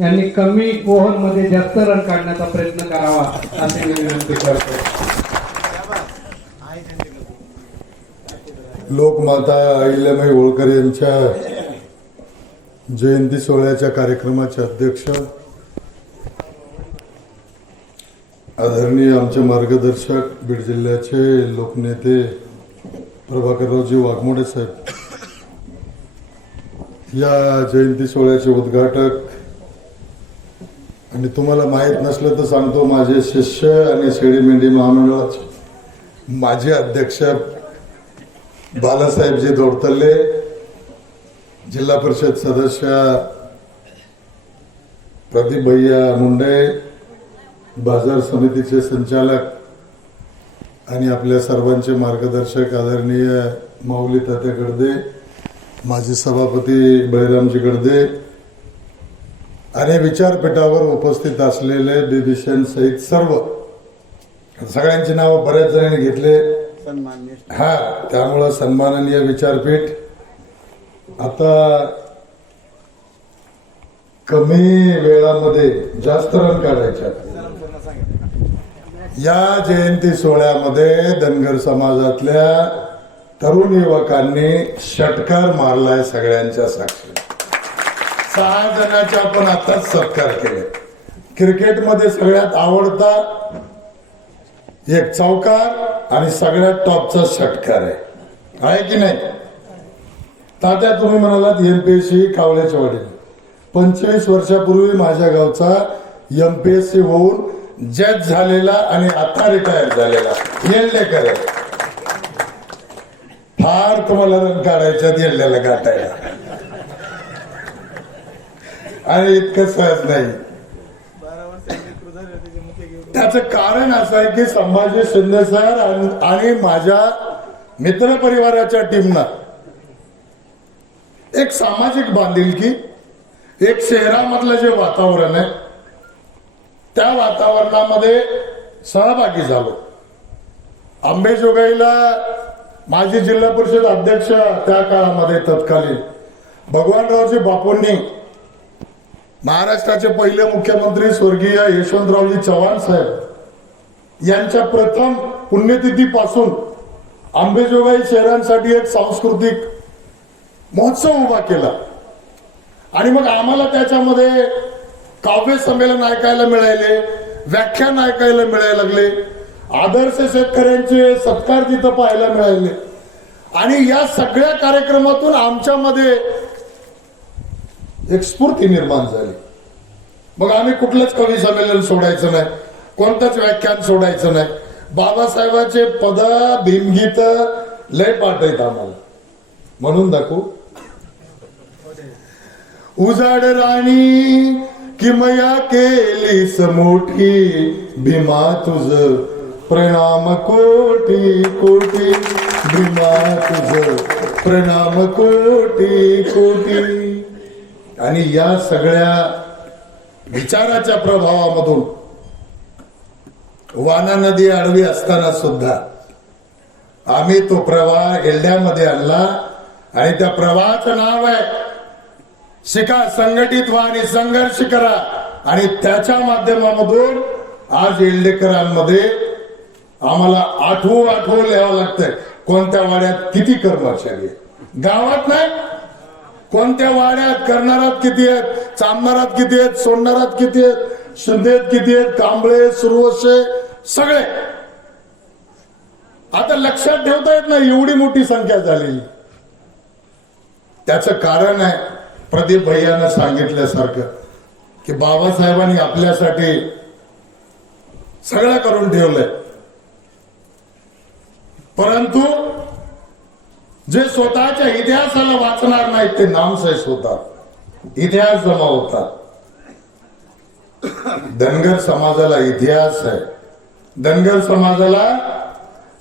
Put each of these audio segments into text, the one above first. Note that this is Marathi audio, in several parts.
यांनी कमी ओव्हरमध्ये जास्त रन काढण्याचा प्रयत्न करावा असे मी विनंती करतो. लोकमाता अहिल्याबाई होळकर यांच्या जयंती सोहळ्याच्या कार्यक्रमाचे अध्यक्ष आदरणीय आमचे मार्गदर्शक बीड जिल्ह्याचे लोकनेते प्रभाकररावजी वाघमोडे साहेब. या जयंती सोहळ्याचे उद्घाटक आणि तुम्हाला माहीत नसलं तर सांगतो माझे शिष्य आणि शेळी मेंढी महामंडळाचे माजी अध्यक्ष बालासाहेबजी दोडतल्ले जिल्हा परिषद सदस्य प्रदीप भैया मुंडे बाजार समितीचे संचालक आणि आपल्या सर्वांचे मार्गदर्शक आदरणीय माऊली तात्या गडदे माजी सभापती बैरामजी गडदे आणि विचारपीठावर उपस्थित असलेले बिबिशन सहित सर्व सगळ्यांची नावं बऱ्याच जणांनी घेतले. हा त्यामुळं सन्माननीय विचारपीठ आता कमी वेळामध्ये जास्त रन काढायच्या या जयंती सोहळ्यामध्ये धनगर समाजातल्या तरुण युवकांनी षटकार मारलाय सगळ्यांच्या साक्षी सहा जणांचे आपण आताच सत्कार केले. क्रिकेटमध्ये सगळ्यात आवडता एक चौकार आणि सगळ्यात टॉपचा षटकार आहे. आहे की नाही? तात्या तुम्ही म्हणालात एमपीएससी कावळ्याच्या वडील. पंचवीस वर्षापूर्वी माझ्या गावचा एमपीएससी होऊन जज झालेला आणि आता रिटायर झालेला. येल्लेकर फार तुम्हाला रन काढायच्यात येल्ल्याला गाठायला. आणि इतकं सहज नाही. त्याच कारण असं आहे की संभाजी शिंदे सर आणि- आणि माझ्या मित्रपरिवाराच्या टीमनं एक सामाजिक बांधिलकी एक शहरामधलं जे वातावरण आहे त्या वातावरणामध्ये सहभागी झालो. आंबेजोगाईला माजी जिल्हा परिषद अध्यक्ष त्या काळामध्ये तत्कालीन. भगवानरावजी बापूंनी महाराष्ट्राचे पहिले मुख्यमंत्री स्वर्गीय यशवंतरावजी चव्हाण साहेब. यांच्या प्रथम पुण्यतिथीपासून आंबेजोगाई शहरांसाठी एक सांस्कृतिक महोत्सव उभा केला. आणि मग आम्हाला त्याच्यामध्ये काव्य संमेलन ऐकायला मिळाले व्याख्यान ऐकायला मिळायला लागले आदर्श शेतकऱ्यांचे सत्कार तिथं पाहायला मिळाले आणि या सगळ्या कार्यक्रमातून आमच्यामध्ये एक स्फूर्ती निर्माण झाली. मग आम्ही कुठलंच कवी संमेलन सोडायचं नाही. कोणतंच व्याख्यान सोडायचं नाही. बाबासाहेबांचे पद भीमगीत लय पाठवत आम्हाला. म्हणून दाखवू. उजाड राणी किमया केलीस मोठी भीमा तुझ. प्रणाम कोटी कोटी. भीमा तुझ. प्रणाम कोटी कोटी. आणि या सगळ्या विचाराच्या प्रभावामधून वाना नदी आडवी असताना सुद्धा आम्ही तो प्रवाह एल्ड्यामध्ये आणला आणि त्या प्रवाहाचं नाव आहे शिका संघटित व्हा आणि संघर्ष करा. आणि त्याच्या माध्यमामधून आज येल्डेकरांमध्ये आम्हाला आठवू आठवू लिहावं लागतंय. कोणत्या वाड्यात किती कर्मचारी गावात नाही कोणत्या वाड्यात करणारात किती आहेत? चांदणारात किती आहेत? सोडणारात किती आहेत? शिंदेत किती आहेत? कांबळे सुरवशे सगळे. आता लक्षात ठेवता येत नाही एवढी मोठी संख्या झालेली. त्याचं कारण आहे प्रदीप भैयानं सांगितल्यासारखं की बाबासाहेबांनी आपल्यासाठी सगळं करून ठेवलंय. परंतु जे स्वतःच्या इतिहासाला वाचणार नाहीत ते नामशेष होतात. इतिहास जमा होतात. धनगर समाजाला इतिहास आहे. धनगर समाजाला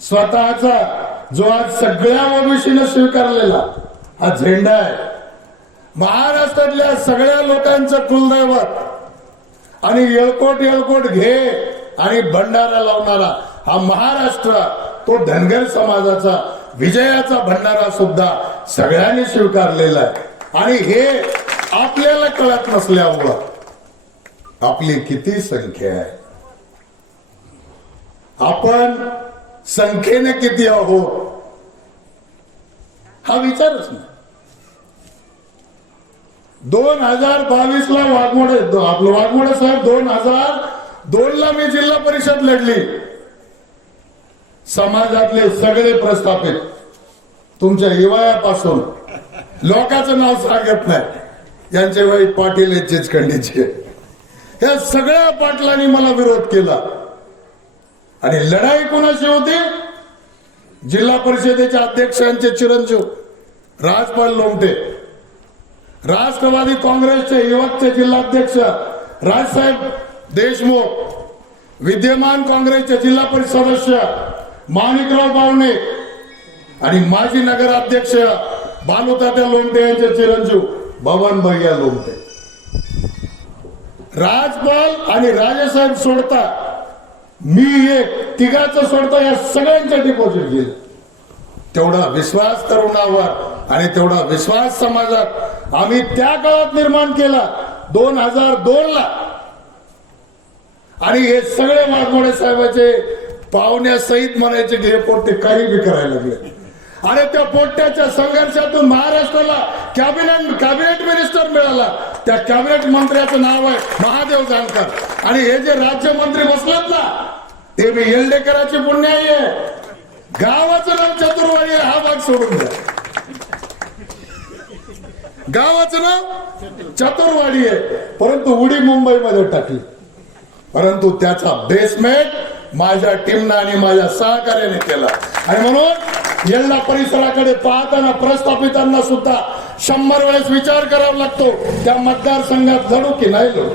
स्वतःचा जो आज सगळ्या ओबीसीनं स्वीकारलेला हा झेंडा आहे. महाराष्ट्रातल्या सगळ्या लोकांचं कुलदैवत आणि येळकोट येळकोट घे आणि भंडारा लावणारा हा महाराष्ट्र तो धनगर समाजाचा विजयाचा भंडारा सुद्धा सगळ्यांनी स्वीकारलेला आहे. आणि हे आपल्याला कळत नसल्यामुळं आपली किती संख्या आहे? आपण संख्येने किती आहोत? हा विचारच नाही. दोन हजार बावीस ला वाघमोडे आपलं वाघमोडे साहेब दोन हजार दोन ला मी जिल्हा परिषद लढली. समाजातले सगळे प्रस्थापित. तुमच्या हिवाळ्यापासून लोकांचं नाव सांगत नाही. यांचे वेळी पाटील आहेत चिचखंडीचे या सगळ्या पाटलांनी मला विरोध केला. आणि लढाई कोणाशी होती? जिल्हा परिषदेच्या अध्यक्षांचे चिरंजीव राजपाल लोमटे. राष्ट्रवादी काँग्रेसचे युवकचे जिल्हाध्यक्ष राजसाहेब देशमुख विद्यमान काँग्रेसचे जिल्हा परिषद सदस्य माणिकराव बावणे आणि माजी नगराध्यक्ष बालुतात्या लोमटे यांचे चिरंजीव भवन भैया लोमटे राजपाल आणि राजेसाहेब सोडता मी हे तिघाच सोडता या सगळ्यांचे डिपॉझिट घेईल. तेवढा विश्वास तरुणावर आणि तेवढा विश्वास समाजात आम्ही त्या काळात निर्माण केला दोन हजार दोन ला आणि हे सगळे वाघमोडे साहेबाचे पाहुण्यासहित म्हणायचे की हे पोट्टे काही बी करायला लागले. अरे त्या पोट्ट्याच्या संघर्षातून महाराष्ट्राला कॅबिनेट कॅबिनेट मिनिस्टर मिळाला. त्या कॅबिनेट मंत्र्याचं नाव आहे महादेव जानकर. आणि हे जे राज्यमंत्री बसलेत ना ते मी येल्डेकराची पुण्य आहे. गावाचं नाव चतुर्वाडी आहे, हा भाग सोडून द्या. गावाचं नाव चतुर्वाडी आहे. परंतु उडी मुंबईमध्ये टाकली. परंतु त्याचा बेसमेंट माझ्या टीमनं आणि माझ्या सहकार्याने केला. आणि म्हणून येल्ला परिसराकडे पाहताना प्रस्थापितांना सुद्धा शंभर वेळेस विचार करावा लागतो त्या मतदारसंघात लढू की नाही लढू?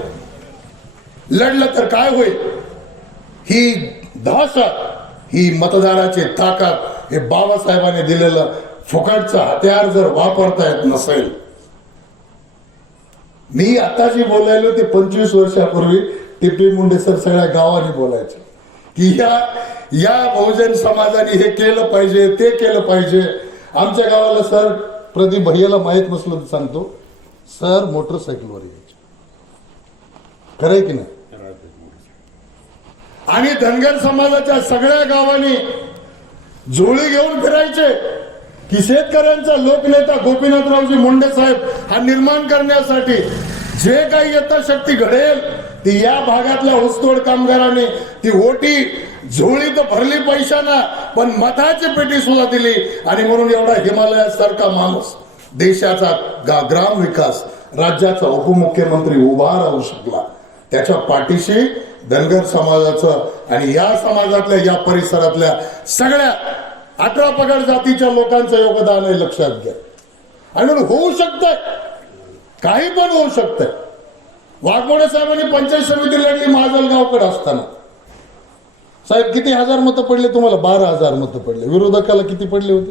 लढलं तर काय होईल? ही दहशत ही मतदाराची ताकद हे बाबासाहेबांनी दिलेलं फुकटचं हत्यार जर वापरता येत नसेल. मी आता जी बोलायलो ते पंचवीस वर्षापूर्वी टिपी मुंडे सर सगळ्या गावाने बोलायचे. की या या बहुजन समाजाने हे केलं पाहिजे ते केलं पाहिजे. आमच्या गावाला सर प्रदीप भैयाला माहीत नसलं तर सांगतो. सर मोटरसायकलवर यायचे. खरंय की नाही? आणि धनगर समाजाच्या सगळ्या गावांनी झोळी घेऊन फिरायचे की शेतकऱ्यांचा लोकनेता गोपीनाथरावजी मुंडे साहेब हा निर्माण करण्यासाठी जे काही यथाशक्ती घडेल ती या भागातल्या ऊसतोड कामगारांनी ती ओटी झोळी तर भरली पैशाना पण मताची पेटी सुद्धा दिली. आणि म्हणून एवढा हिमालयासारखा माणूस देशाचा गा- ग्राम विकास राज्याचा उपमुख्यमंत्री उभा राहू शकला. त्याच्या पाठीशी धनगर समाजाचं आणि या समाजातल्या या परिसरातल्या सगळ्या अठरा पगड जातीच्या लोकांचं योगदान आहे लक्षात घ्या. आणि होऊ शकतंय. काही पण होऊ शकतंय. वाघमोडे साहेबांनी पंचायत समिती लढली महाजलगावकडे असताना. साहेब किती हजार मतं पडले तुम्हाला? बारा हजार मतं पडले. विरोधकाला किती पडले होते?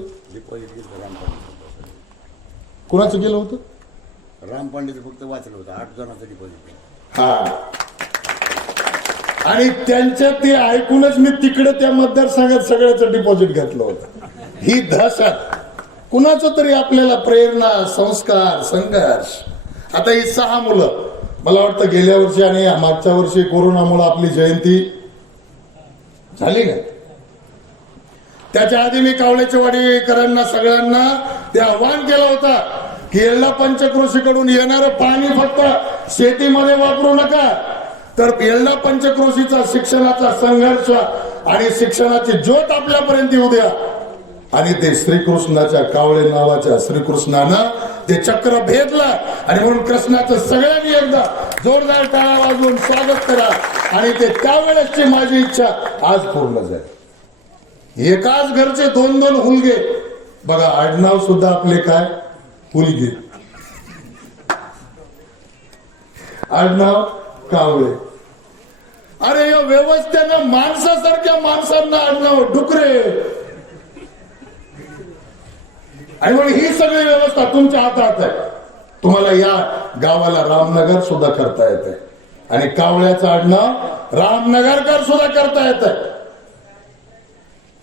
कुणाचं केलं होतं? राम पंडित फक्त वाचलं होतं. आठ जणांचं डिपॉझिट हा. आणि त्यांच्या ते ऐकूनच मी तिकडे त्या मतदारसंघात सगळ्याचं डिपॉझिट घातलं होतं. ही दहशत कुणाचं तरी आपल्याला प्रेरणा संस्कार संघर्ष. आता ही सहा मुलं. मला वाटतं गेल्या वर्षी आणि मागच्या वर्षी कोरोनामुळे आपली जयंती झाली का त्याच्या आधी मी कावळ्याच्या वाडीकरांना सगळ्यांना ते आव्हान केलं होतं की येल्ला पंचक्रोशीकडून येणारं पाणी फक्त शेतीमध्ये वापरू नका. तर येल्ला पंचक्रोशीचा शिक्षणाचा संघर्ष आणि शिक्षणाची ज्योत आपल्यापर्यंत येऊ द्या. आणि ते श्रीकृष्णाच्या कावळे नावाच्या श्रीकृष्णानं ते चक्र भेदलं. आणि म्हणून कृष्णाचं सगळ्यांनी एकदा जोरदार टाळा वाजवून स्वागत करा. आणि ते त्यावेळेसची माझी इच्छा आज पूर्ण जाईल एकाच घरचे दोन दोन हुलगे. बघा आडनाव सुद्धा आपले काय? हुलगे. आडनाव कावळे. अरे या व्यवस्थेनं माणसासारख्या माणसांना आडनाव डुकरे. आणि म्हणून ही सगळी व्यवस्था तुमच्या हातात आहे. तुम्हाला या गावाला रामनगर सुद्धा करता येत आहे आणि कावळ्याचं आडनाव रामनगरकर सुद्धा करता येत आहे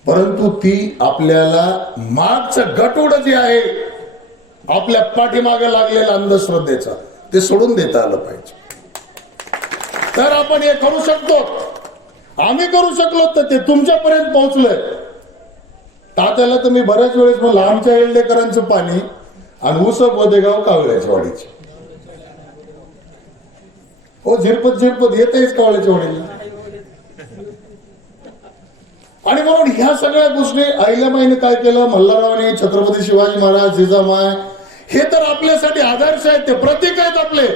परंतु ती आपल्याला मागचं गटोड जे आहे आपल्या पाठीमागे लागलेला अंधश्रद्धेचा ते सोडून देता आलं पाहिजे. तर आपण हे करू शकतो. आम्ही करू शकलो तर ते तुमच्यापर्यंत पोहोचलंय. तात्याला तर मी बऱ्याच वेळेस म्हणलं आमच्या येल्डेकरांचं पाणी आणि उस बोदेगाव कावळ्याच्या वाडीचे. हो झिरपत झिरपत येतेच कावळ्याच्या वाडीला. आणि म्हणून ह्या सगळ्या गोष्टी अहिल्याबाईने काय केलं? मल्हाररावने छत्रपती शिवाजी महाराज जिजामाय हे तर आपल्यासाठी आदर्श आहेत ते प्रतीक आहेत आपले.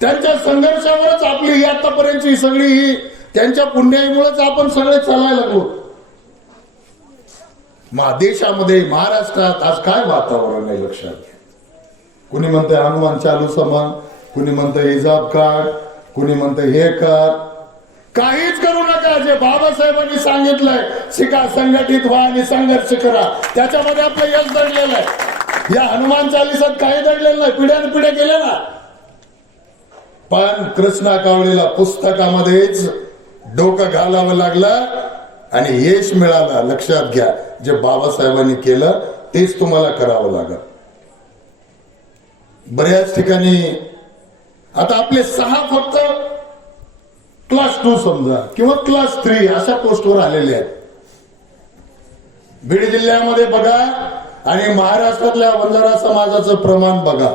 त्यांच्या संघर्षावरच आपली ही आतापर्यंतची सगळी ही त्यांच्या पुण्याईमुळेच आपण सगळे चालायला लागलो. मा देशामध्ये महाराष्ट्रात आज काय वातावरण आहे लक्षात घ्या. कुणी म्हणते हनुमान चालू समान कुणी म्हणतं हिजाब काढ कुणी म्हणतं हे कर. काहीच करू नका जे बाबासाहेबांनी सांगितलंय. शिका संघटित व्हा आणि संघर्ष करा. त्याच्यामध्ये आपलं यश दडलेलं आहे. या हनुमान चालिसात काही दडलेलं नाही. पिढ्यान पिढ्या गेल्या ना. पण कृष्णा कावळेला पुस्तकामध्येच डोकं घालावं लागलं. आणि यश मिळालं लक्षात घ्या जे बाबासाहेबांनी केलं तेच तुम्हाला करावं लागत बऱ्याच ठिकाणी आता आपले सहा फक्त क्लास टू समजा किंवा क्लास थ्री अशा पोस्टवर आलेले आहेत. बीड जिल्ह्यामध्ये बघा आणि महाराष्ट्रातल्या बंजारा समाजाचं प्रमाण बघा.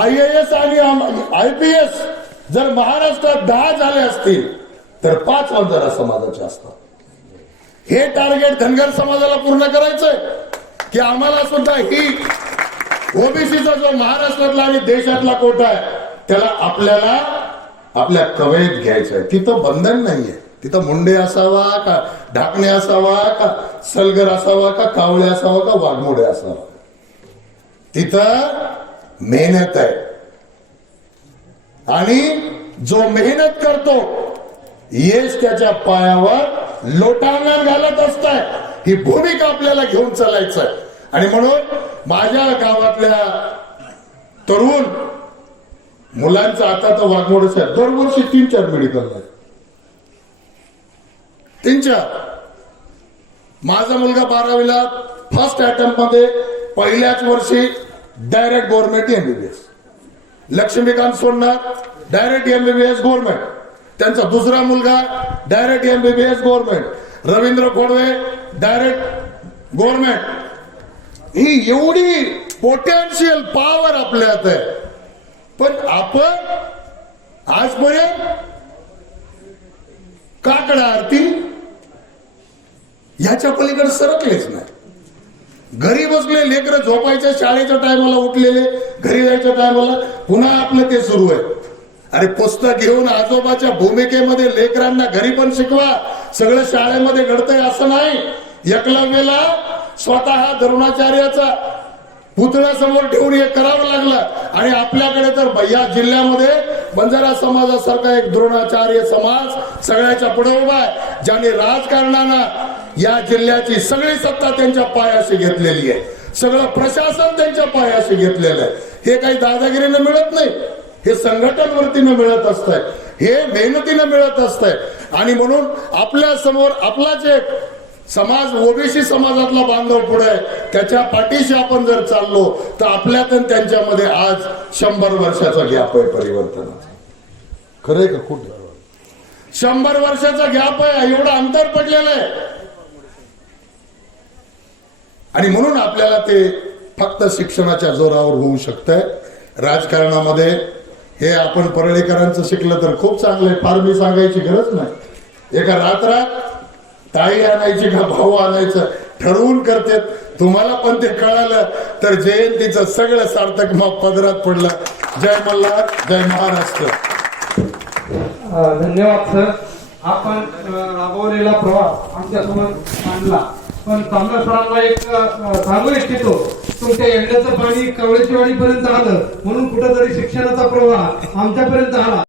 आय एस आणि आय पी एस जर महाराष्ट्रात दहा झाले असतील तर पाच बंजारा समाजाचे असतात. हे टार्गेट धनगर समाजाला पूर्ण करायचंय. की आम्हाला सुद्धा ही ओबीसीचा जो महाराष्ट्रातला आणि देशातला कोटा आहे त्याला आपल्याला आपल्या कवेत घ्यायचं आहे तिथं बंधन नाहीये. तिथं मुंडे असावा का ढाकणे असावा का सलगर असावा का कावळे असावा का वाघमोडे असावा. तिथं मेहनत आहे. आणि जो मेहनत करतो येस त्याच्या पायावर लोटांगण घालत असताय. ही भूमिका आपल्याला घेऊन चालायचं आहे आणि म्हणून माझ्या गावातल्या तरुण मुलांचं आता तर वाघमोडच आहे दरवर्षी तीन चार मेडिकल तीन चार. माझा मुलगा बारावीला फर्स्ट अटेम्प्टमध्ये पहिल्याच वर्षी डायरेक्ट गव्हर्नमेंट एमबीबीएस लक्ष्मीकांत सोडणार डायरेक्ट एमबीबीएस गव्हर्नमेंट त्यांचा दुसरा मुलगा direct MBBS government Ravindra Khodve direct government ही एवढी पोटेन्शियल पॉवर आपल्यात आहे. पण आपण आजपर्यंत काकडा आरती याच्या पलीकडे सरकलेच नाही. घरी बसले लेकर झोपायच्या शाळेच्या टायमाला उठलेले घरी जायच्या टायमाला पुन्हा आपलं ते सुरू आहे. अरे पुस्तक घेऊन आजोबाच्या भूमिकेमध्ये लेकरांना घरी पण शिकवा. सगळं शाळेमध्ये घडतंय असं नाही. एकलव्यला स्वतः द्रोणाचार्याचा पुतळा समोर ठेवून हे करावं लागलं. आणि आपल्याकडे तर या जिल्ह्यामध्ये बंजारा समाजासारखा एक द्रोणाचार्य समाज सगळ्याच्या पुढे उभा आहे. ज्याने राजकारणानं या जिल्ह्याची सगळी सत्ता त्यांच्या पायाशी घेतलेली आहे. सगळं प्रशासन त्यांच्या पायाशी घेतलेलं आहे. हे काही दादागिरीनं मिळत नाही. हे संघटन वरतीनं मिळत असतंय. हे मेहनतीनं मिळत असतंय. आणि म्हणून आपल्यासमोर आपलाच एक समाज ओबीसी समाजातला बांधव पुढे आहे. त्याच्या पाठीशी आपण जर चाललो तर आपल्यात आणि त्यांच्यामध्ये आज शंभर वर्षाचा गॅप आहे परिवर्तनाचा. खरंय का खूप शंभर वर्षाचा गॅप आहे एवढं अंतर पडलेलं आहे. आणि म्हणून आपल्याला ते फक्त शिक्षणाच्या जोरावर होऊ शकतंय. राजकारणामध्ये हे आपण परळीकरांचं शिकलं तर खूप चांगलं आहे. फार मी सांगायची गरज नाही. एका रात्रात ताई आणायची का भाऊ आणायचं ठरवून करतात. तुम्हाला पण ते कळालं तर जयंतीचं सगळं सार्थक मग पदरात पडलं. जय मल्हार जय महाराष्ट्र. धन्यवाद सर. आपण राबवलेला प्रवास आमच्यासमोर मांडला पण तांबा सरांना एक सांगू इच्छितो तुमच्या येण्याचं पाणी कवळेची वाडीपर्यंत आलं म्हणून कुठंतरी शिक्षणाचा प्रवाह आमच्यापर्यंत आला.